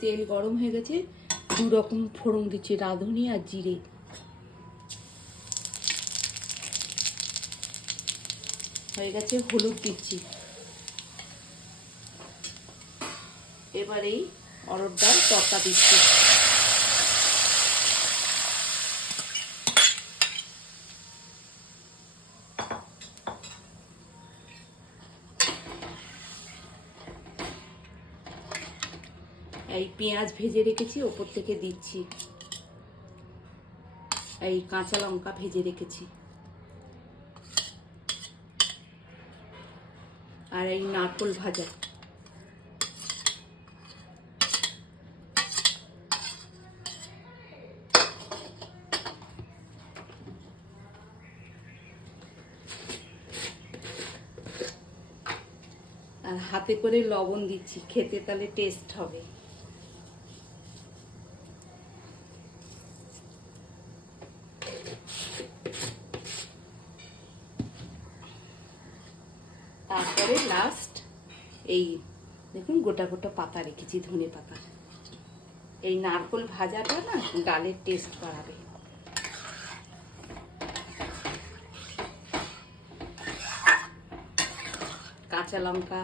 তেল গরম হয়ে গেছে, দু রকম ফোড়ন দিচ্ছি, রাঁধুনি আর জিরে। হয়ে গেছে হলুদ দিচ্ছি। এবারেই অরড় ডাল তরকা দিচ্ছি। এই পেঁয়াজ ভেজে রেখেছি, ওপর থেকে দিচ্ছি। এই কাঁচা লঙ্কা ভেজে রেখেছি। আর এই নারকোল ভাজা। আর হাতে করে লবণ দিচ্ছি, খেতে তাহলে টেস্ট হবে। তারপরে লাস্ট এই দেখুন গোটা গোটা পাতা রেখেছি, ধনে পাতা। এই নারকোল ভাজাটা না ডালের টেস্ট বাড়াবে। কাঁচা লঙ্কা